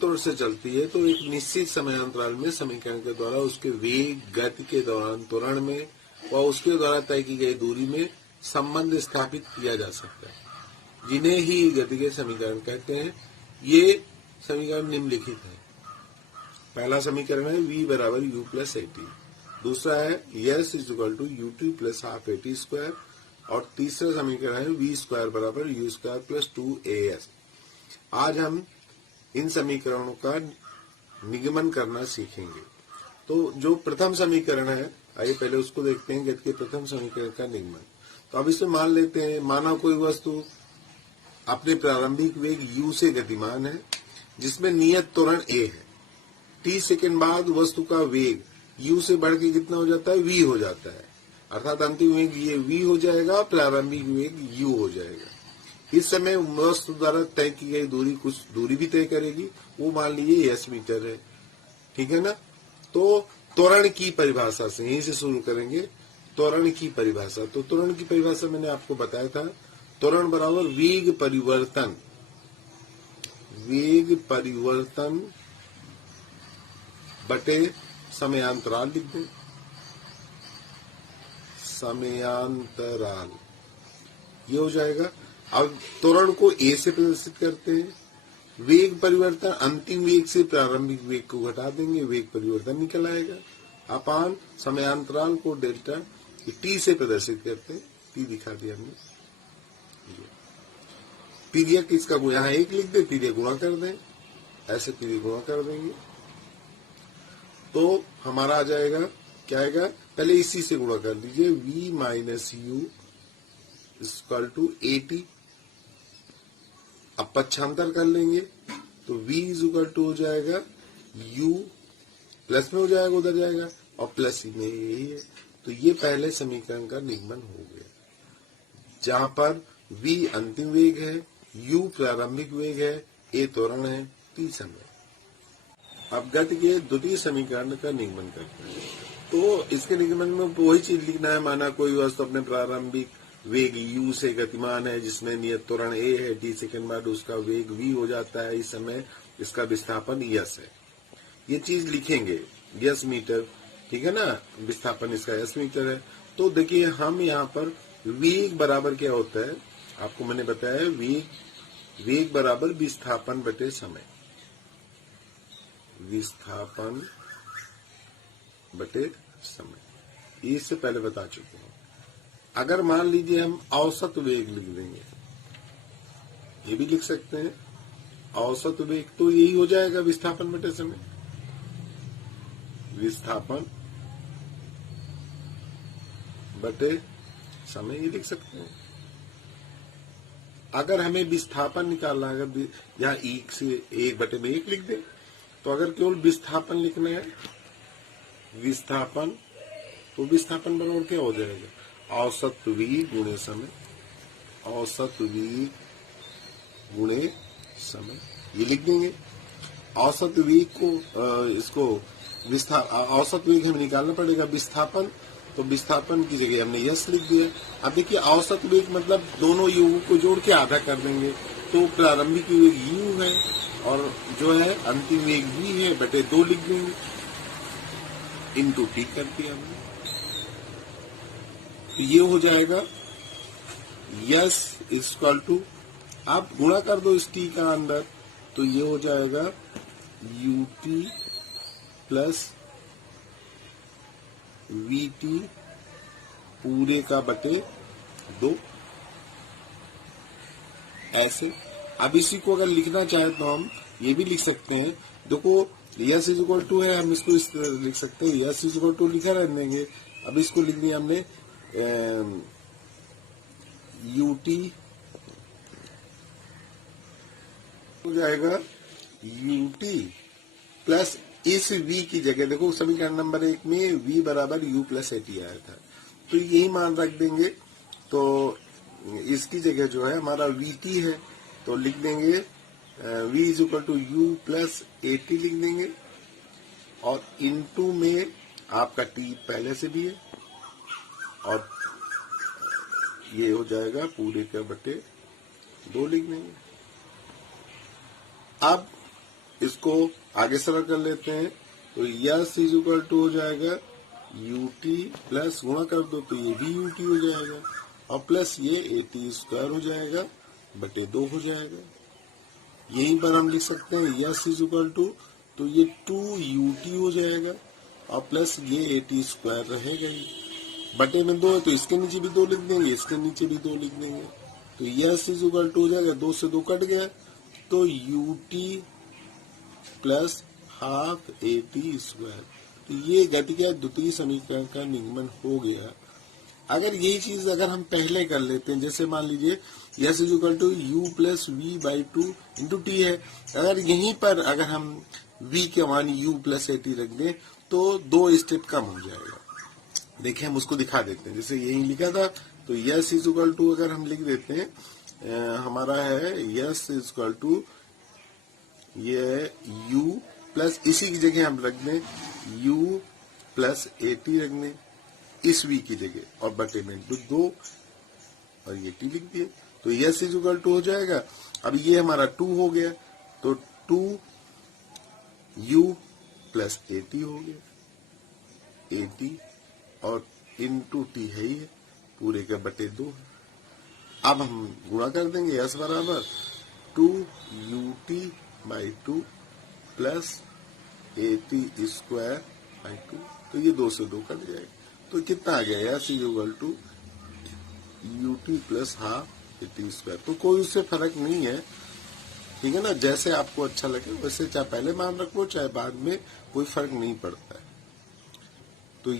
समांतर से चलती है तो एक निश्चित समयांतराल में समीकरण के द्वारा उसके वेग, गति के दौरान त्वरण में व उसके द्वारा तय की गई दूरी में संबंध स्थापित किया जा सकता है, जिन्हें ही गति के समीकरण कहते हैं। ये समीकरण निम्नलिखित है। पहला समीकरण है v बराबर u प्लस ए टी, दूसरा है s is equal to u t plus half a t square, और तीसरा समीकरण है v स्क्वायर बराबर यू स्क्वायर प्लस 2as। आज हम इन समीकरणों का निगमन करना सीखेंगे। तो जो प्रथम समीकरण है, आइए पहले उसको देखते हैं, गति के प्रथम समीकरण का निगमन। तो अब इसमें मान लेते हैं, माना कोई वस्तु अपने प्रारंभिक वेग u से गतिमान है, जिसमें नियत त्वरण a है। t सेकंड बाद वस्तु का वेग u से बढ़ के कितना हो जाता है, v हो जाता है, अर्थात अंतिम वेग ये v हो जाएगा, प्रारंभिक वेग u हो जाएगा। इस समय वस्तु द्वारा तय की गई दूरी कुछ दूरी भी तय करेगी, वो मान लीजिए s मीटर है, ठीक है ना। तो त्वरण की परिभाषा से यहीं से शुरू करेंगे। त्वरण की परिभाषा, तो त्वरण की परिभाषा मैंने आपको बताया था, त्वरण बराबर वेग परिवर्तन, वेग परिवर्तन बटे समयांतराल लिख दें, समयांतराल, ये हो जाएगा। अब त्वरण को a से प्रदर्शित करते हैं, वेग परिवर्तन अंतिम वेग से प्रारंभिक वेग को घटा देंगे, वेग परिवर्तन निकल आएगा, अपान समयांतराल को डेल्टा t से प्रदर्शित करते हैं, t दिखा दिया हमने। पीरियड इसका यहाँ 1 लिख दे, पीरियड गुणा कर दें, ऐसे पीरियड गुणा कर देंगे तो हमारा आ जाएगा, क्या आएगा, पहले इसी से गुणा कर लीजिए, v minus u equal to a t. अब पक्षांतर कर लेंगे तो v इज इक्वल टू हो जाएगा u, प्लस में हो जाएगा, उधर जाएगा, और प्लस में यही है। तो ये पहले समीकरण का निगमन हो गया, जहां पर v अंतिम वेग है, u प्रारंभिक वेग है, a त्वरण है, t समय। अब गति के द्वितीय समीकरण का निगमन करते हैं। तो इसके निगमन में वही चीज लिखना है, माना कोई वस्तु अपने प्रारंभिक वेग u से गतिमान है, जिसमें नियत त्वरण a है, t सेकंड बाद उसका वेग v हो जाता है, इस समय इसका विस्थापन s है। ये चीज लिखेंगे, s मीटर, ठीक है ना, विस्थापन इसका s मीटर है। तो देखिए हम यहाँ पर वेग बराबर क्या होता है, आपको मैंने बताया, वेग बराबर विस्थापन बटे समय, विस्थापन बटे समय, ये इससे पहले बता चुके हैं। अगर मान लीजिए हम औसत वेग लिख देंगे, ये भी लिख सकते हैं, औसत वेग तो यही हो जाएगा विस्थापन बटे समय, विस्थापन बटे समय, ये लिख सकते हैं। अगर हमें विस्थापन निकालना, अगर यहाँ 1 से 1/1 लिख दें, तो अगर केवल विस्थापन लिखना है, विस्थापन, तो विस्थापन बराबर क्या हो जाएगा, औसत वेग गुणे समय, औसत वेग गुणे समय, ये लिख देंगे। औसत वेग को इसको औसत वेग हमें निकालना पड़ेगा, विस्थापन, तो विस्थापन की जगह हमने यस लिख दिया। अब देखिए औसत वेग मतलब दोनों योगों को जोड़ के आधा कर देंगे, तो प्रारंभिक वेग u है और जो है अंतिम वेग v है, बटे 2 लिख देंगे, इनटू टी कर दिया हमने। तो ये हो जाएगा यस इक्वल टू, आप गुणा कर दो इस टी का अंदर, तो ये हो जाएगा u t plus we T पूरे का बटे 2, ऐसे। अब इसी को अगर लिखना चाहे तो हम ये भी लिख सकते हैं, देखो यस इज इक्वल टू है, हम इसको इस तरह लिख सकते हैं, यस इज इक्वल टू लिखा रह देंगे। अब इसको लिख दिया हमने यू टी हो जाएगा यू टी प्लस इस v की जगह, देखो समीकरण नंबर 1 में v बराबर u प्लस ए टी आया था, तो यही मान रख देंगे। तो इसकी जगह जो है हमारा वी टी है, तो लिख देंगे v is equal to u plus a t लिख देंगे, और इनटू में आपका t पहले से भी है, और ये हो जाएगा पूरे का बटे 2 लिख देंगे। अब इसको आगे सरल कर लेते हैं, तो यस इज इक्वल टू हो जाएगा यूटी प्लस गुणा कर दो तो ये भी यूटी हो जाएगा और प्लस ये एटी स्क्वायर हो जाएगा बटे 2 हो जाएगा। यहीं पर हम लिख सकते हैं यस इज इक्वल टू, तो ये 2ut हो जाएगा और प्लस ये एटी स्क्वायर रहेगा ही, बटे में 2 है तो इसके नीचे भी 2 लिख देंगे, इसके नीचे भी 2 लिख देंगे, तो यस इज इक्वल टू हो जाएगा 2 से 2 कट गया तो ut plus half a t square. तो ये गति का द्वितीय समीकरण का निगमन हो गया। अगर यही चीज अगर हम पहले कर लेते हैं, जैसे मान लीजिए s is equal to u plus v by 2 into t है, अगर यहीं पर अगर हम v के मान u प्लस एटी रख दें तो 2 स्टेप कम हो जाएगा। देखिए हम उसको दिखा देते हैं, जैसे यही लिखा था तो यस इज इक्वल टू अगर हम लिख देते हैं हमारा है यस इज इक्वल टू ये u प्लस इसी की जगह हम रख दें u प्लस एटी रख दें इस v की जगह और बटे में 2 और ये t लिख दिए तो यस इज इक्वल टू हो जाएगा। अब ये हमारा 2 हो गया तो 2u प्लस एटी हो गया, एटी और इंटू टी है ही है, पूरे का बटे 2 है। अब हम गुणा कर देंगे यस बराबर 2ut by 2 plus eighty square by 2, तो ये 2 से 2 कट जाएगा तो कितना आ गया s is equal to u t plus half a t square. तो कोई उससे फर्क नहीं है, ठीक है ना, जैसे आपको अच्छा लगे वैसे चाहे पहले मान रखो चाहे बाद में, कोई फर्क नहीं पड़ता है। तो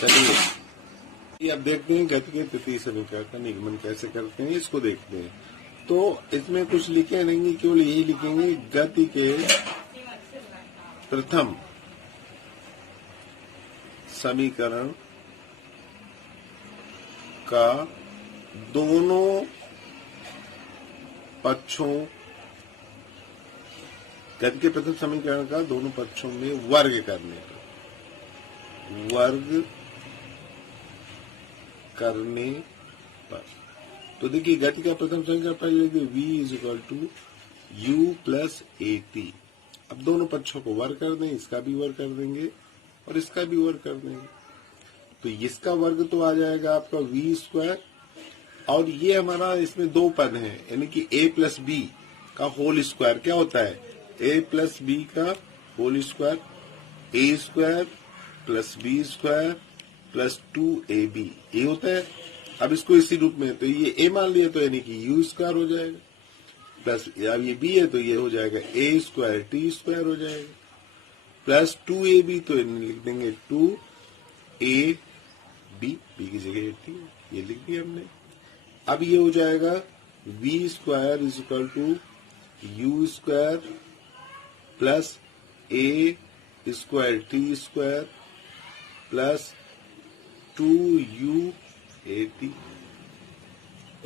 चलिए अब देखते हैं गति के तृतीय समीकरण का निगमन कैसे करते हैं, इसको देखते हैं। तो इसमें कुछ लिखे नहीं, केवल यही लिखेंगे गति के प्रथम समीकरण का दोनों पक्षों, गति के प्रथम समीकरण का दोनों पक्षों में वर्ग करने का, वर्ग करने पर। तो देखिए गति का प्रथम समीकरण पहले लिखिए v is equal to u plus a t. अब दोनों पक्षों को वर्ग कर दें, इसका भी वर्ग कर देंगे और इसका भी वर्ग कर देंगे, तो इसका वर्ग तो आ जाएगा आपका v स्क्वायर और ये हमारा इसमें 2 पद हैं यानी कि a प्लस बी का होल स्क्वायर क्या होता है a प्लस बी का whole square, a square plus b square plus 2ab ये होता है। अब इसको इसी रूप में तो ये a मान लिया तो यानी कि u स्क्वायर हो जाएगा प्लस अब ये b है तो ये हो जाएगा a स्क्वायर t स्क्वायर हो जाएगा प्लस 2ab तो लिख देंगे 2ab b की जगह t ये लिख दिया हमने। अब ये हो जाएगा v square is equal to u square plus a square t square plus 2u/8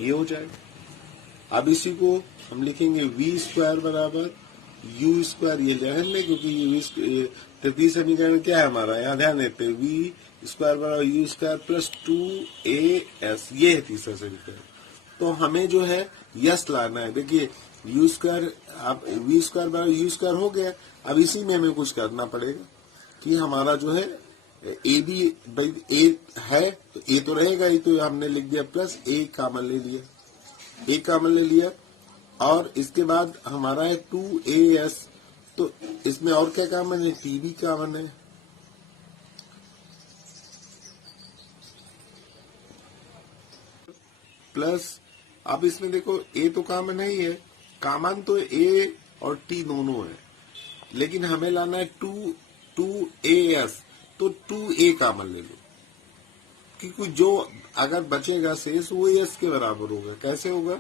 ये हो जाएगा। अब इसी को हम लिखेंगे v स्क्वायर बराबर यू स्क्वायर, ये ध्यान दें क्योंकि ये तृतीय समीकरण क्या है हमारा, यहाँ ध्यान देते हैं v स्क्वायर बराबर यू स्क्वायर प्लस 2as ये है तीसरा समीकरण। तो हमें जो है यस लाना है। देखिए यू स्क्वायर अब v स्क्वायर बराबर यू स्क्वायर हो गया, अब इसी में हमें कुछ करना पड़ेगा कि हमारा जो है ए भी ए है तो ए तो रहेगा ही, तो हमने लिख दिया प्लस ए कॉमन ले लिया, ए कॉमन ले लिया और इसके बाद हमारा है 2as, तो इसमें और क्या कॉमन है, टी भी कॉमन है, प्लस अब इसमें देखो ए तो कॉमन है ही है, कॉमन तो ए और टी दोनों है, लेकिन हमें लाना है 2as, तो 2a कॉमन ले लो क्योंकि जो अगर बचेगा शेष वो एस के बराबर होगा। कैसे होगा,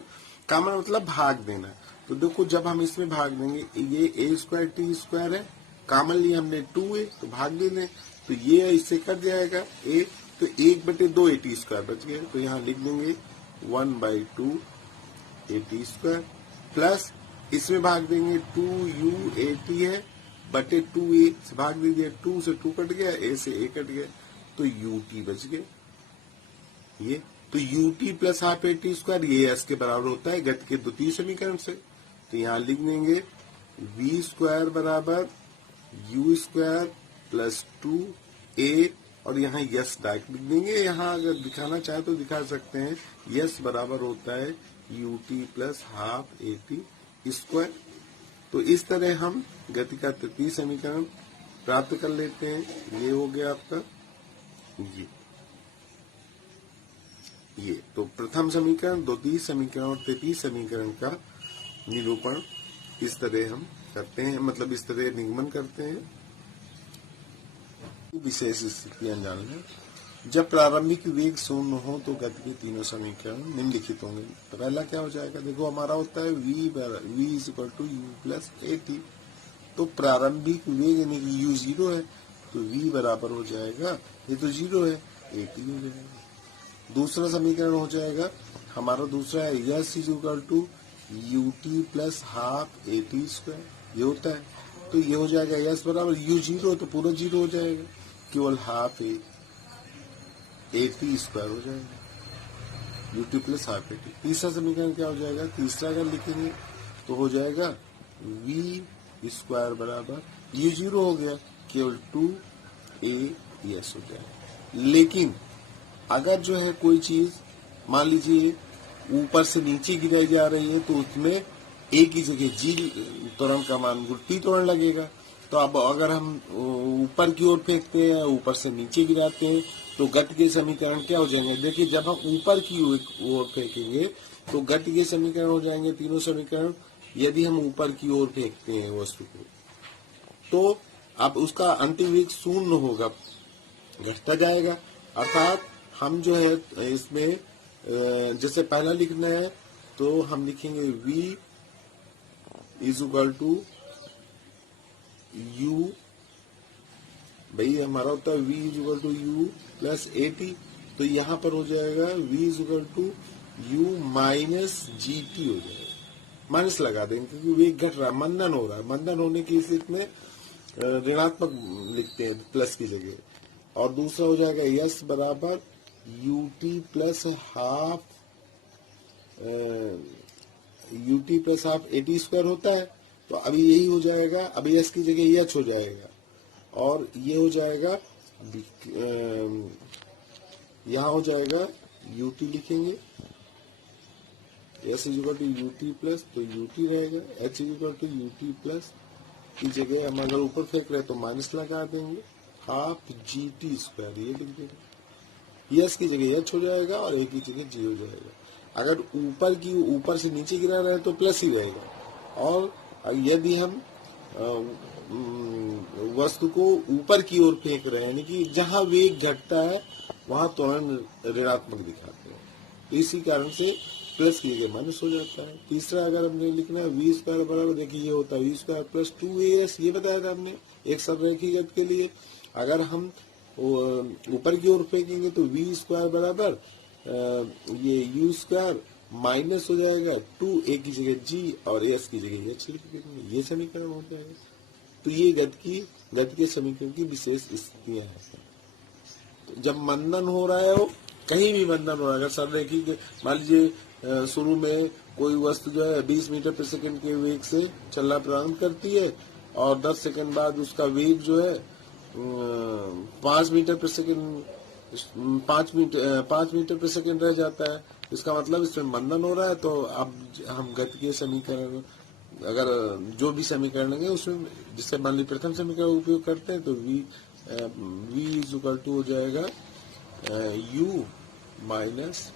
कॉमन मतलब भाग देना। तो देखो जब हम इसमें भाग देंगे, ये a स्क्वायर टी स्क्वायर है, कॉमन लिया हमने 2a तो भाग दे दें, तो ये इससे कट जाएगा a, तो 1/2 a टी स्क्वायर बच गया, तो यहाँ लिख देंगे 1/2 a टी स्क्वायर प्लस इसमें भाग देंगे 2u/8 है बटे 2a से भाग दे दिया, 2 से 2 कट गया, a से a कट गया, तो ut बच गया। ये तो ut plus half a T square ये s के बराबर होता है गति के द्वितीय समीकरण से, तो यहाँ लिख देंगे वी स्क्वायर बराबर यू स्क्वायर प्लस 2a, और यहाँ यस डायरेक्ट लिख देंगे। यहाँ अगर दिखाना चाहे तो दिखा सकते हैं, यस बराबर होता है you t plus half a t square. तो इस तरह हम गति का तृतीय समीकरण प्राप्त कर लेते हैं। ये हो गया आपका ये तो प्रथम समीकरण, द्वितीय समीकरण और तृतीय समीकरण का निरूपण इस तरह हम करते हैं, मतलब इस तरह निगमन करते हैं। विशेष स्थितियां जान लें। जब प्रारंभिक वेग शून्य हो तो गति के तीनों समीकरण निम्नलिखित होंगे। तो पहला क्या हो जाएगा, देखो हमारा होता है v is equal to u plus a t. तो प्रारंभिक वेग यानी कि u जीरो है, तो v बराबर हो जाएगा, ये तो जीरो है, ए टी हो जाएगा। दूसरा समीकरण हो जाएगा हमारा, दूसरा है s is equal to u t plus half a t square, ये होता है। तो ये हो जाएगा यस बराबर यू जीरो, तो पूरा जीरो हो जाएगा, केवल हाफ ए टी स्क्वायर हो जाएगा, u t plus half a T. तीसरा समीकरण क्या हो जाएगा, तीसरा अगर लिखेंगे तो हो जाएगा वी स्क्वायर बराबर यू जीरो हो गया, केवल 2a यस हो जाएगा। लेकिन अगर जो है कोई चीज मान लीजिए ऊपर से नीचे गिराई जा रही है, तो उसमें एक ही जगह जी त्वरण का मान टी त्वरण लगेगा। तो अब अगर हम ऊपर की ओर फेंकते हैं, ऊपर से नीचे गिराते हैं, तो गति के समीकरण क्या हो जाएंगे। देखिए जब हम ऊपर की ओर फेंकेंगे तो गति के समीकरण हो जाएंगे तीनों समीकरण। यदि हम ऊपर की ओर फेंकते हैं वस्तु को, तो अब उसका अंतिम वेग शून्य होगा, घटता जाएगा। अर्थात हम जो है इसमें जैसे पहला लिखना है तो हम लिखेंगे v is equal to u, भाई हमारा होता है v is equal to u plus a t. तो यहाँ पर हो जाएगा v is equal to u minus g t हो जाएगा, माइनस लगा देंगे क्योंकि वेग घट रहा है, मंदन हो रहा है। मंदन होने की स्थिति में ऋणात्मक लिखते हैं प्लस की जगह। और दूसरा हो जाएगा यस बराबर you t plus half a t square होता है। तो अभी यही हो जाएगा, अभी एस की जगह एच हो जाएगा, और ये हो जाएगा यहाँ हो जाएगा यू टी लिखेंगे, s is equal to u t plus, तो यू टी रहेगा, h is equal to u t plus की जगह हम अगर ऊपर फेंक रहे तो माइनस लगा देंगे, हाफ जी टी स्क्वायर ये लिख देंगे। यस की जगह एच हो जाएगा और ए की जगह जी हो जाएगा। अगर ऊपर से नीचे गिरा रहे तो प्लस ही रहेगा। और यदि हम वस्तु को ऊपर की ओर फेंक रहे हैं, यानी कि जहां वेग घटता है वहां त्वरण ऋणात्मक दिखाते हैं, तो इसी कारण से प्लस की जगह माइनस हो जाता है। तीसरा अगर हमने लिखना है वी स्क्वायर बराबर, देखिए ये होता है वी स्क्वायर प्लस 2as, ये बताया था हमने एक सररेखी गति के लिए। अगर हम ऊपर की ओर फेंकेंगे तो वी स्क्वायर बराबर ये यू स्क्वायर माइनस हो जाएगा 2a की जगह जी और एस की जगह एच लिख देंगे, ये समीकरण हो जाएगा। तो ये गति के समीकरण की विशेष स्थितियां हैं। तो जब मंदन हो रहा है, वो कहीं भी मंदन हो रहा है, अगर सररेखी मान लीजिए शुरू में कोई वस्तु जो है 20 मीटर प्रति सेकंड के वेग से चलना प्रारंभ करती है और 10 सेकंड बाद उसका वेग जो है 5 मीटर प्रति सेकंड 5 मीटर प्रति सेकंड रह जाता है, इसका मतलब इसमें मंदन हो रहा है। तो अब हम गति के समीकरण अगर जो भी समीकरण है उसमें जिससे मान ली प्रथम समीकरण उपयोग करते हैं, तो v इज इक्वल टू हो जाएगा u माइनस